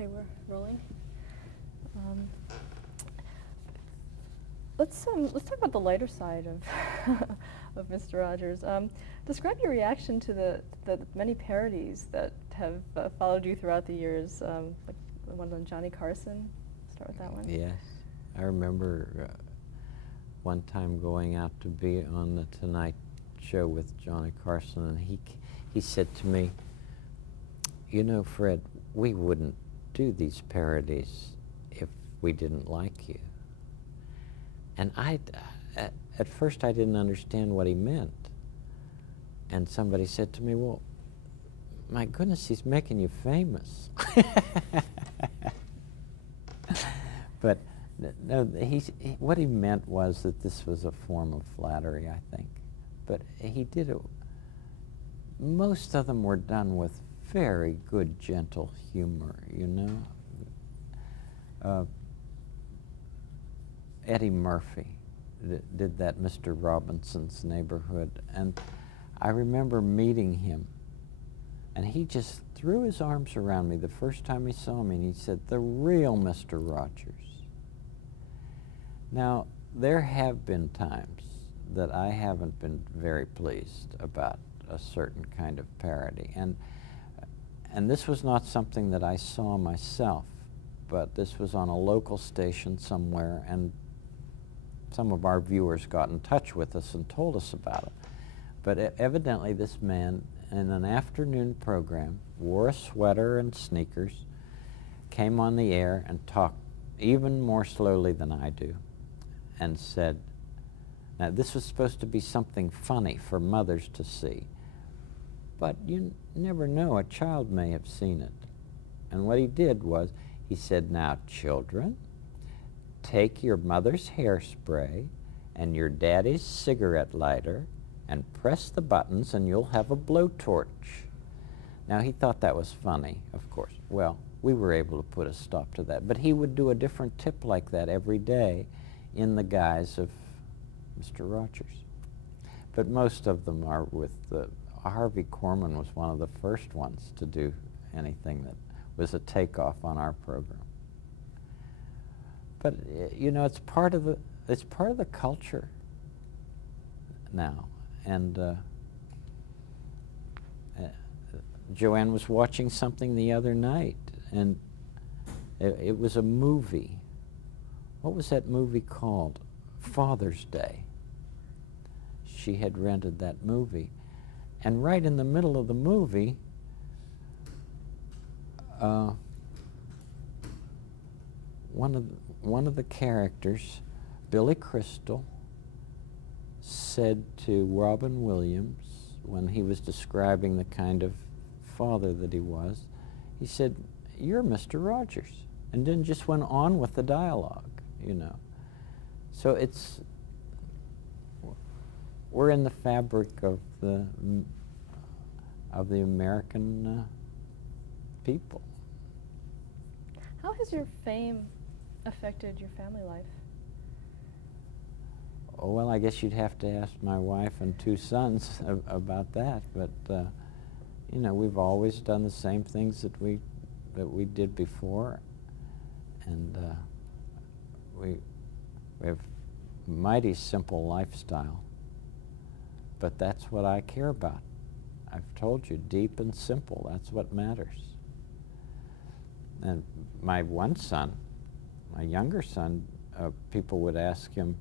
Okay, we're rolling. Um, let's talk about the lighter side of of Mr. Rogers. Describe your reaction to the many parodies that have followed you throughout the years. Like the one on Johnny Carson. Start with that one. Yes, I remember one time going out to be on the Tonight Show with Johnny Carson, and he said to me, "You know, Fred, we wouldn't do these parodies if we didn't like you." And at first I didn't understand what he meant. And somebody said to me, "Well, my goodness, he's making you famous." But no, what he meant was that this was a form of flattery, I think. But he did it. Most of them were done with very good, gentle humor, you know. Eddie Murphy did that Mr. Robinson's Neighborhood, and I remember meeting him, and he just threw his arms around me the first time he saw me, and he said, "The real Mr. Rogers." Now, there have been times that I haven't been very pleased about a certain kind of parody, and this was not something that I saw myself, but this was on a local station somewhere, and some of our viewers got in touch with us and told us about it. But evidently this man, in an afternoon program, wore a sweater and sneakers, came on the air and talked even more slowly than I do, and said, now this was supposed to be something funny for mothers to see, but you never know, a child may have seen it. And what he did was, he said, "Now children, take your mother's hairspray and your daddy's cigarette lighter and press the buttons and you'll have a blowtorch." Now he thought that was funny, of course. Well, we were able to put a stop to that. But he would do a different tip like that every day in the guise of Mr. Rogers. But most of them are with Harvey Korman was one of the first ones to do anything that was a takeoff on our program. But you know, it's part of the culture now. And Joanne was watching something the other night, and it was a movie. What was that movie called? Father's Day. She had rented that movie, and right in the middle of the movie, one of the characters, Billy Crystal, said to Robin Williams, when he was describing the kind of father that he was, he said, "You're Mr. Rogers," and then just went on with the dialogue, you know. So we're in the fabric of the American people. How has your fame affected your family life? Oh, well, I guess you'd have to ask my wife and two sons about that. But you know, we've always done the same things that we did before, and we have a mighty simple lifestyle. But that's what I care about. I've told you, deep and simple. That's what matters. And my one son, my younger son, people would ask him,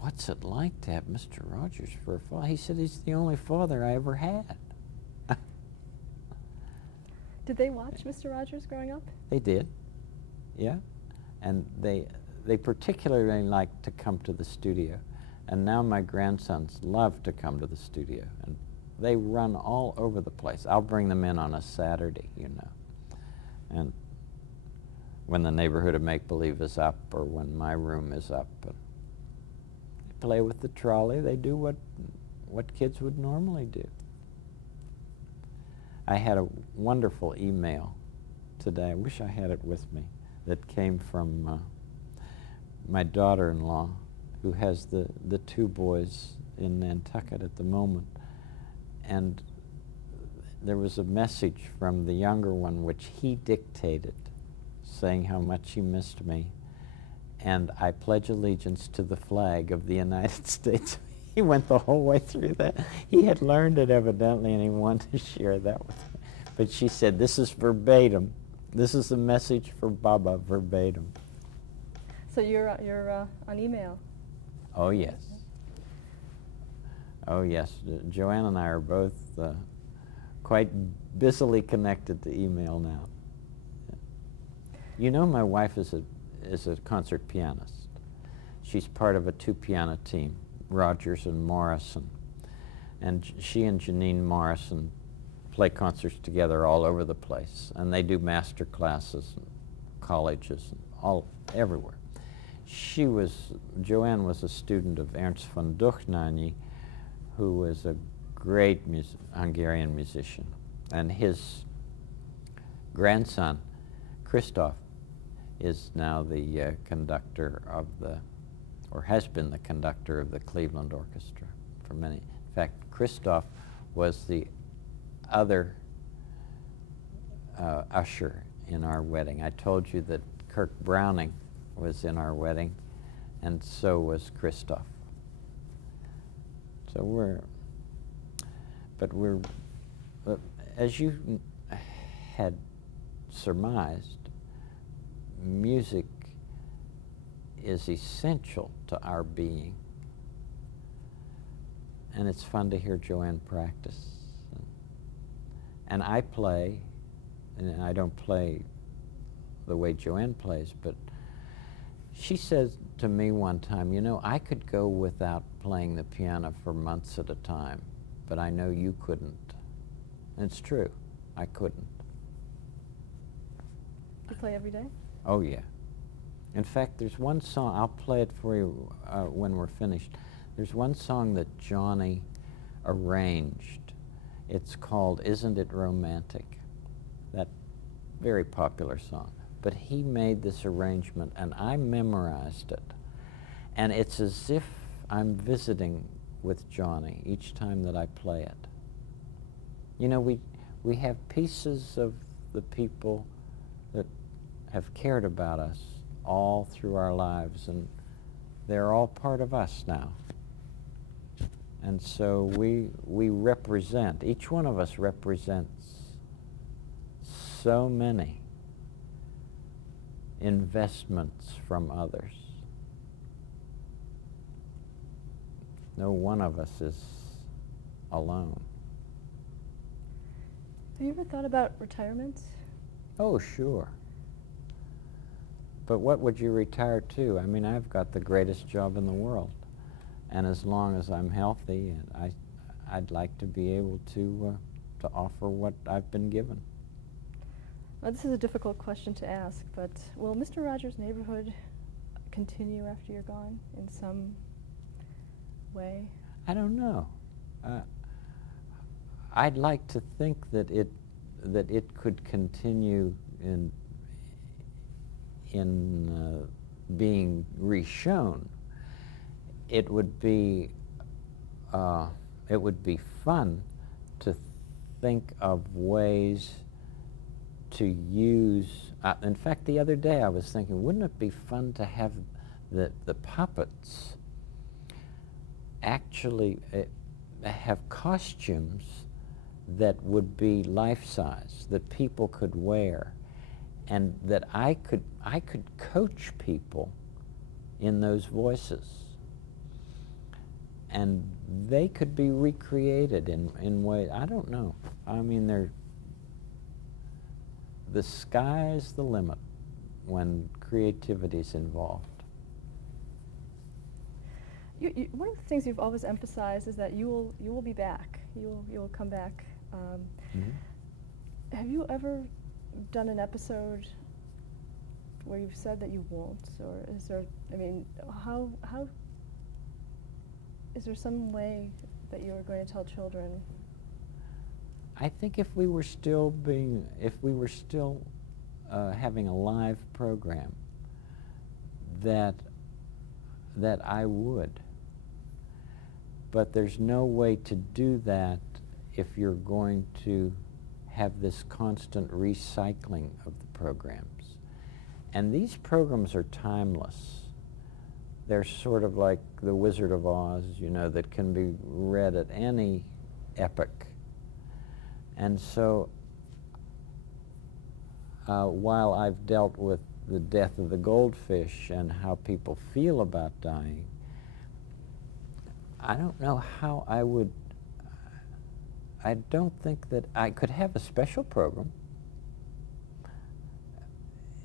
"What's it like to have Mr. Rogers for a father?" He said, "He's the only father I ever had." Did they watch Mr. Rogers growing up? They did, yeah. And they particularly liked to come to the studio. And now my grandsons love to come to the studio. And they run all over the place. I'll bring them in on a Saturday, you know. And when the Neighborhood of Make-Believe is up, or when my room is up, they play with the trolley. They do what kids would normally do. I had a wonderful email today, I wish I had it with me, that came from my daughter-in-law, who has the two boys in Nantucket at the moment. And there was a message from the younger one which he dictated, saying how much he missed me. And I pledge allegiance to the flag of the United States. He went the whole way through that. He had learned it evidently, and he wanted to share that with me. But she said, this is verbatim. This is the message for Baba, verbatim. So you're on email? Oh, yes. Oh, yes. Joanne and I are both quite busily connected to email now. You know, my wife is a concert pianist. She's part of a two-piano team, Rogers and Morrison. And she and Janine Morrison play concerts together all over the place. And they do master classes in colleges, and everywhere. Joanne was a student of Ernst von Duchnányi, who was a great Hungarian musician. And his grandson, Christoph, is now the conductor of or has been the conductor of the Cleveland Orchestra for many. In fact, Christoph was the other usher in our wedding. I told you that Kirk Browning was in our wedding, and so was Christoph. So as you had surmised, music is essential to our being. And it's fun to hear Joanne practice. And I play, and I don't play the way Joanne plays, but she said to me one time, you know, I could go without playing the piano for months at a time, but I know you couldn't. And it's true, I couldn't. You play every day? Oh, yeah. In fact, there's one song, I'll play it for you when we're finished. There's one song that Johnny arranged. It's called Isn't It Romantic? That very popular song. But he made this arrangement, and I memorized it. And it's as if I'm visiting with Johnny each time that I play it. You know, we have pieces of the people that have cared about us all through our lives, and they're all part of us now. And so we represent, each one of us represents so many investments from others. No one of us is alone. Have you ever thought about retirement? Oh, sure. But what would you retire to? I mean, I've got the greatest job in the world. And as long as I'm healthy, I'd like to be able to offer what I've been given. Well, this is a difficult question to ask, but will Mr. Rogers' Neighborhood continue after you're gone in some way? I don't know. I'd like to think that it could continue in being reshown. It would be fun to think of ways to use. In fact, the other day I was thinking, wouldn't it be fun to have the puppets actually have costumes that would be life-size, that people could wear, and that I could coach people in those voices, and they could be recreated in ways, I don't know. I mean, the sky's the limit when creativity's involved. One of the things you've always emphasized is that you will be back. You will come back. Have you ever done an episode where you've said that you won't, or is there? I mean, how is there some way that you are going to tell children? I think if we were still having a live program, that I would. But there's no way to do that if you're going to have this constant recycling of the programs. And these programs are timeless. They're sort of like The Wizard of Oz, you know, that can be read at any epoch. And so while I've dealt with the death of the goldfish and how people feel about dying, I don't know how I don't think that I could have a special program,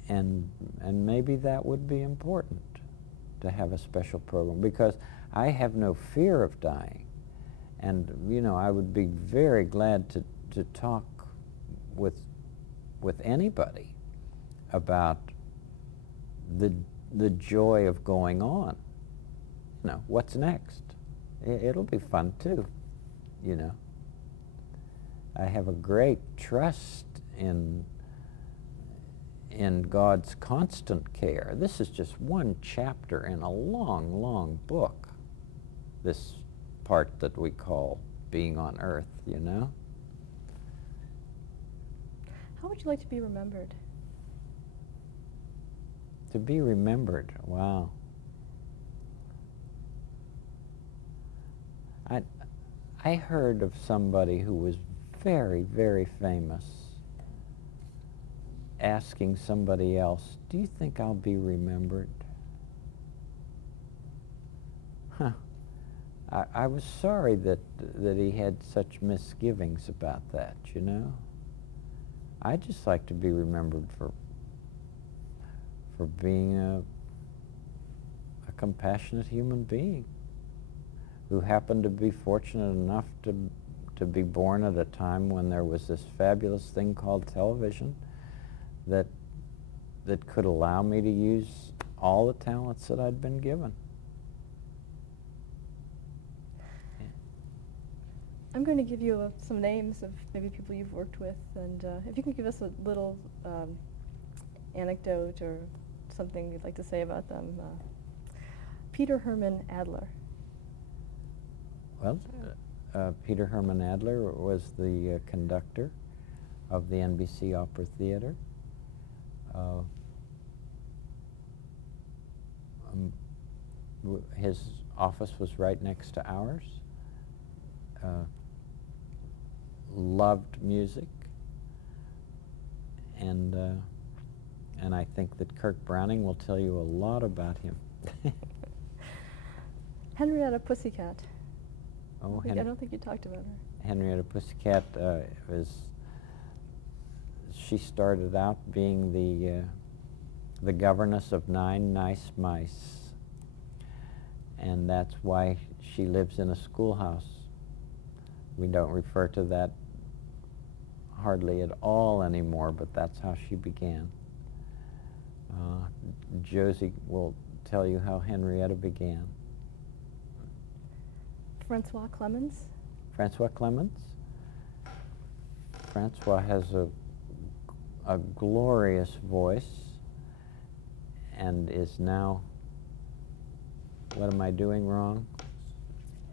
and maybe that would be important, to have a special program, because I have no fear of dying. And, you know, I would be very glad to talk with anybody about the joy of going on. You know, what's next? It'll be fun too, you know. I have a great trust in God's constant care. This is just one chapter in a long, long book, this part that we call being on earth, you know. How would you like to be remembered? To be remembered, wow. I heard of somebody who was very, very famous asking somebody else, "Do you think I'll be remembered?" Huh. I was sorry that he had such misgivings about that, you know. I'd just like to be remembered for being a compassionate human being who happened to be fortunate enough to be born at a time when there was this fabulous thing called television that could allow me to use all the talents that I'd been given. I'm going to give you some names of maybe people you've worked with, and if you can give us a little anecdote or something you'd like to say about them. Peter Herman Adler. Well, Peter Herman Adler was the conductor of the NBC Opera Theater. His office was right next to ours. Loved music, and I think that Kirk Browning will tell you a lot about him. Henrietta Pussycat. Oh, I don't think you talked about her. Henrietta Pussycat she started out being the governess of 9 nice mice, and that's why she lives in a schoolhouse. We don't refer to that hardly at all anymore, but that's how she began. Josie will tell you how Henrietta began. Francois Clemens. Francois Clemens? Francois has a glorious voice and is now, what am I doing wrong?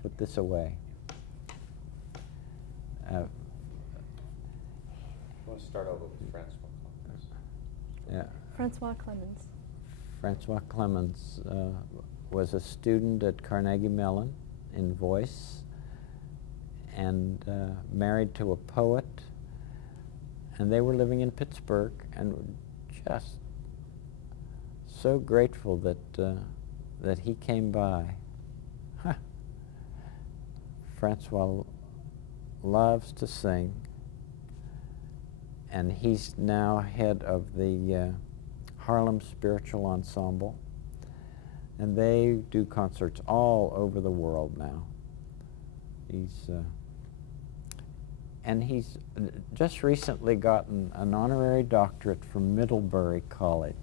Put this away. Want to start over with Francois Clemens? Yeah. Francois Clemens. Francois Clemens was a student at Carnegie Mellon in voice, and married to a poet, and they were living in Pittsburgh, and were just so grateful that he came by. Huh. Francois loves to sing, and he's now head of the Harlem Spiritual Ensemble, and they do concerts all over the world now. And he's just recently gotten an honorary doctorate from Middlebury College.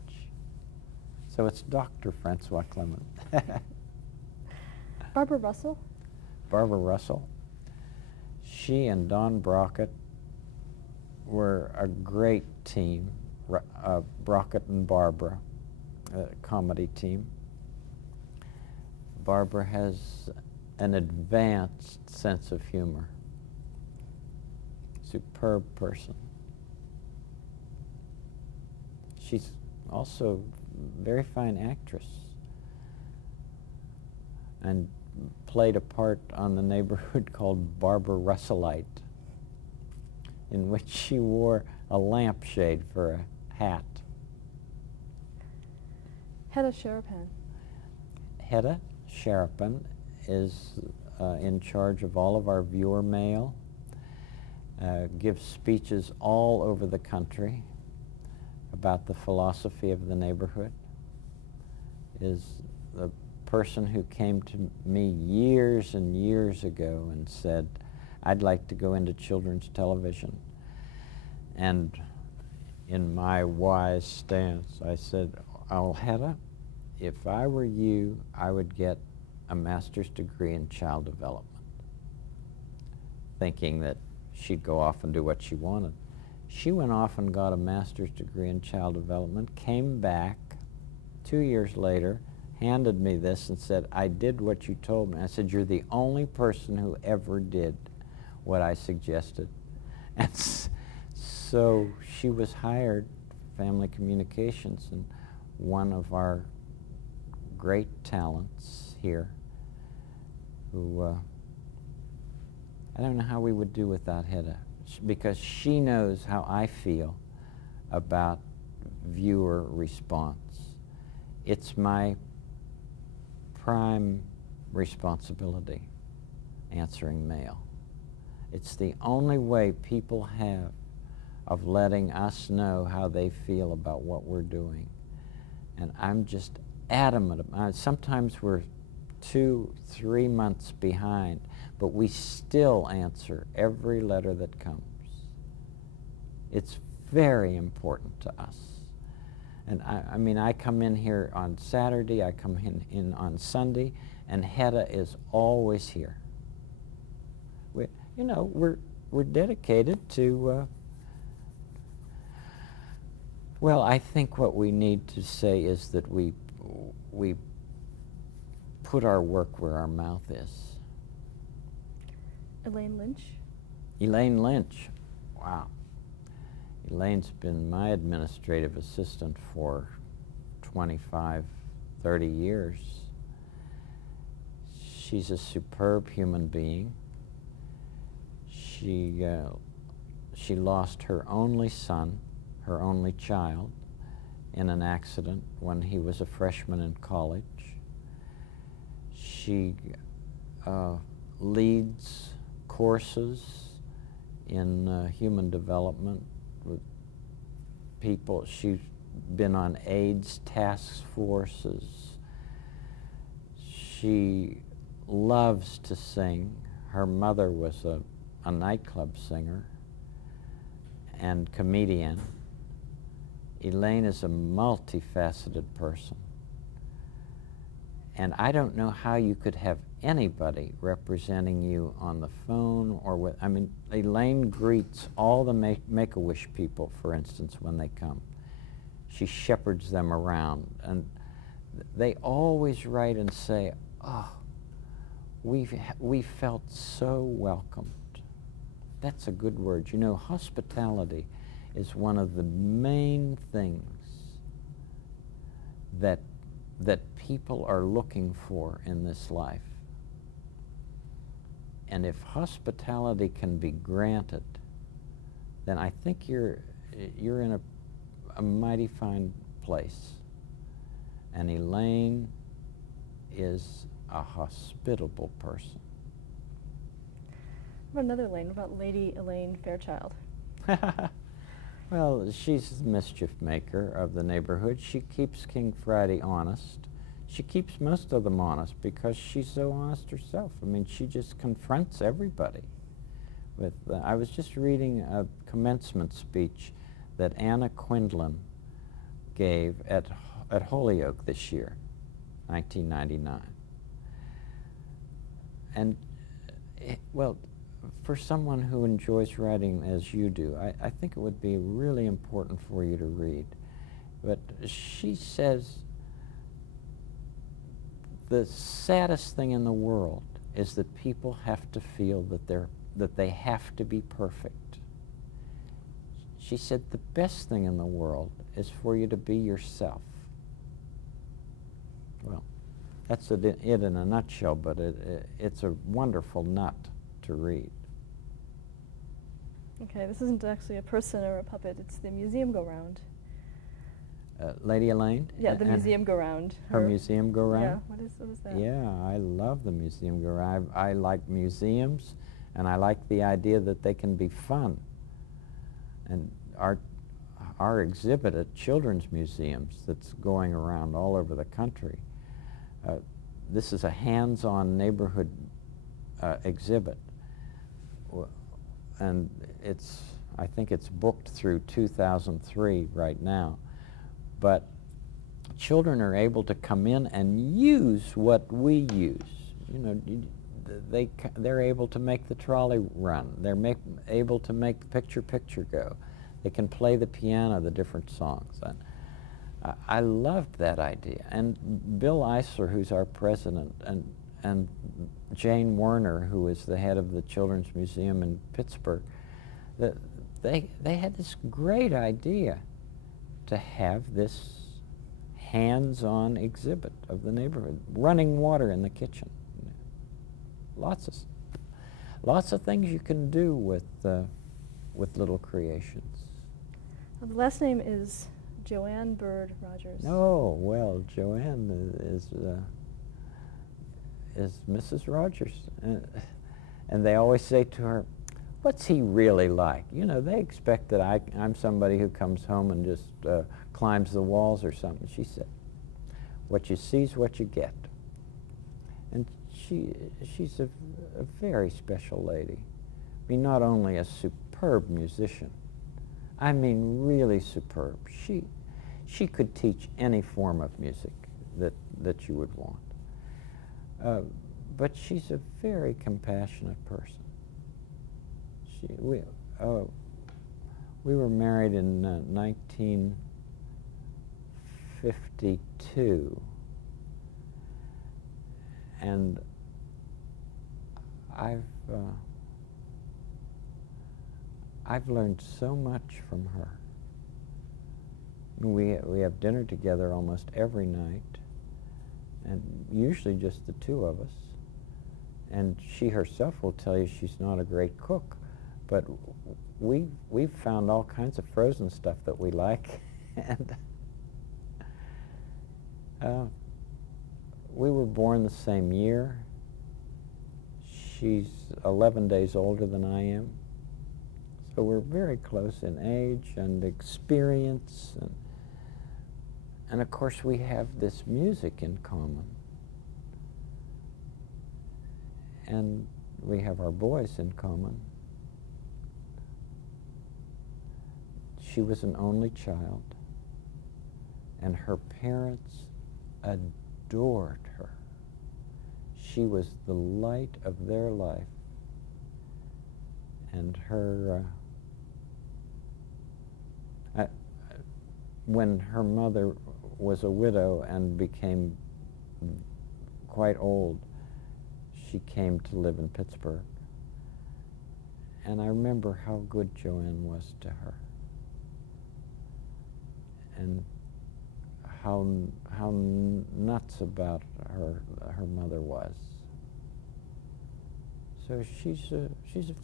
So it's Dr. Francois Clemens. Barbara Russell. Barbara Russell. She and Don Brockett were a great team, Brockett and Barbara, a comedy team. Barbara has an advanced sense of humor. Superb person. She's also a very fine actress and played a part on The Neighborhood called Barbara Russellite, in which she wore a lampshade for a hat. Hedda Sharapan. Hedda Sharapan is in charge of all of our viewer mail, gives speeches all over the country about the philosophy of The Neighborhood, is the person who came to me years and years ago and said, I'd like to go into children's television. And in my wise stance, I said, oh, Hedda, if I were you, I would get a master's degree in child development, thinking that she'd go off and do what she wanted. She went off and got a master's degree in child development, came back 2 years later, handed me this and said, I did what you told me. I said, you're the only person who ever did what I suggested. And so she was hired for Family Communications, and one of our great talents here who I don't know how we would do without Hedda, because she knows how I feel about viewer response. It's my prime responsibility, answering mail. It's the only way people have of letting us know how they feel about what we're doing. And I'm just adamant about it. Sometimes we're 2-3 months behind, but we still answer every letter that comes. It's very important to us. And I mean, I come in here on Saturday, I come in on Sunday, and Hedda is always here. You know, we're dedicated to, well, I think what we need to say is that we put our work where our mouth is. Elaine Lynch. Elaine Lynch, wow. Elaine's been my administrative assistant for 25, 30 years. She's a superb human being. She lost her only son, her only child, in an accident when he was a freshman in college. She leads courses in human development with people. She's been on AIDS task forces. She loves to sing. Her mother was a nightclub singer and comedian. Elaine is a multifaceted person. And I don't know how you could have anybody representing you on the phone or with, I mean, Elaine greets all the Make-A-Wish people, for instance, when they come. She shepherds them around, and they always write and say, oh, we felt so welcomed. That's a good word. You know, hospitality is one of the main things that people are looking for in this life. And if hospitality can be granted, then I think you're in a mighty fine place. And Elaine is a hospitable person. What about another Elaine? What about Lady Elaine Fairchild? Well, she's the mischief maker of the neighborhood. She keeps King Friday honest. She keeps most of them honest because she's so honest herself. I mean, she just confronts everybody. I was just reading a commencement speech that Anna Quindlen gave at Holyoke this year, 1999. And, well, for someone who enjoys writing as you do, I think it would be really important for you to read. But she says the saddest thing in the world is that people have to feel that they have to be perfect. she said, the best thing in the world is for you to be yourself. Well, that's it in a nutshell, but it's a wonderful nut to read. Okay, this isn't actually a person or a puppet, it's the museum go-round. Lady Elaine? Yeah, the museum go-round. Her museum go-round? Yeah, what is that? Yeah, I love the museum go-round. I like museums, and I like the idea that they can be fun. And our exhibit at children's museums that's going around all over the country, this is a hands-on neighborhood exhibit. And I think it's booked through 2003 right now. But children are able to come in and use what we use. You know, they're able to make the trolley run. They're able to make the picture-picture go. They can play the piano, the different songs. And I loved that idea. And Bill Eisler, who's our president, and Jane Werner, who is the head of the Children's Museum in Pittsburgh, they had this great idea to have this hands-on exhibit of the neighborhood, running water in the kitchen. Lots of things you can do with little creations. Well, the last name is Joanne Bird Rogers. Oh, well, Joanne is Mrs. Rogers. And they always say to her, what's he really like? You know, they expect that I'm somebody who comes home and just climbs the walls or something. She said, what you see is what you get. And she's a very special lady. I mean, not only a superb musician, I mean really superb. She could teach any form of music that you would want. But she's a very compassionate person. We were married in 1952, and I've learned so much from her. We have dinner together almost every night, and usually just the two of us. And she herself will tell you she's not a great cook, but we've found all kinds of frozen stuff that we like. And we were born the same year. She's 11 days older than I am. So we're very close in age and experience. And of course we have this music in common. And we have our boys in common. She was an only child, and her parents adored her. She was the light of their life. And her, when her mother was a widow and became quite old, she came to live in Pittsburgh. And I remember how good Joanne was to her. And how nuts about her mother was. So she's a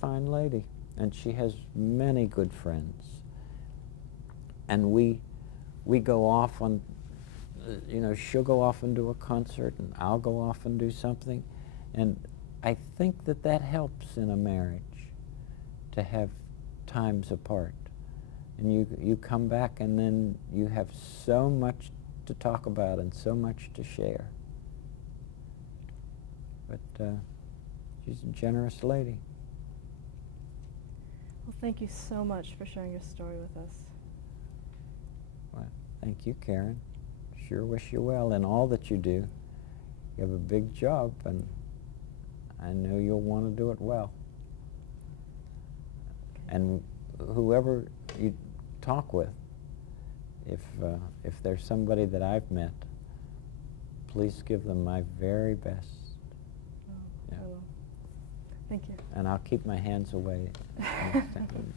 fine lady, and she has many good friends. And we go off on, you know, she'll go off and do a concert, and I'll go off and do something. And I think that helps in a marriage, to have times apart. And you come back, and then you have so much to talk about and so much to share. But she's a generous lady. Well, thank you so much for sharing your story with us. Well, thank you, Karen. Sure wish you well in all that you do. You have a big job, and I know you'll want to do it well. And whoever you talk with, if there's somebody that I've met, please give them my very best. Oh, yeah. I will. Thank you. And I'll keep my hands away next time.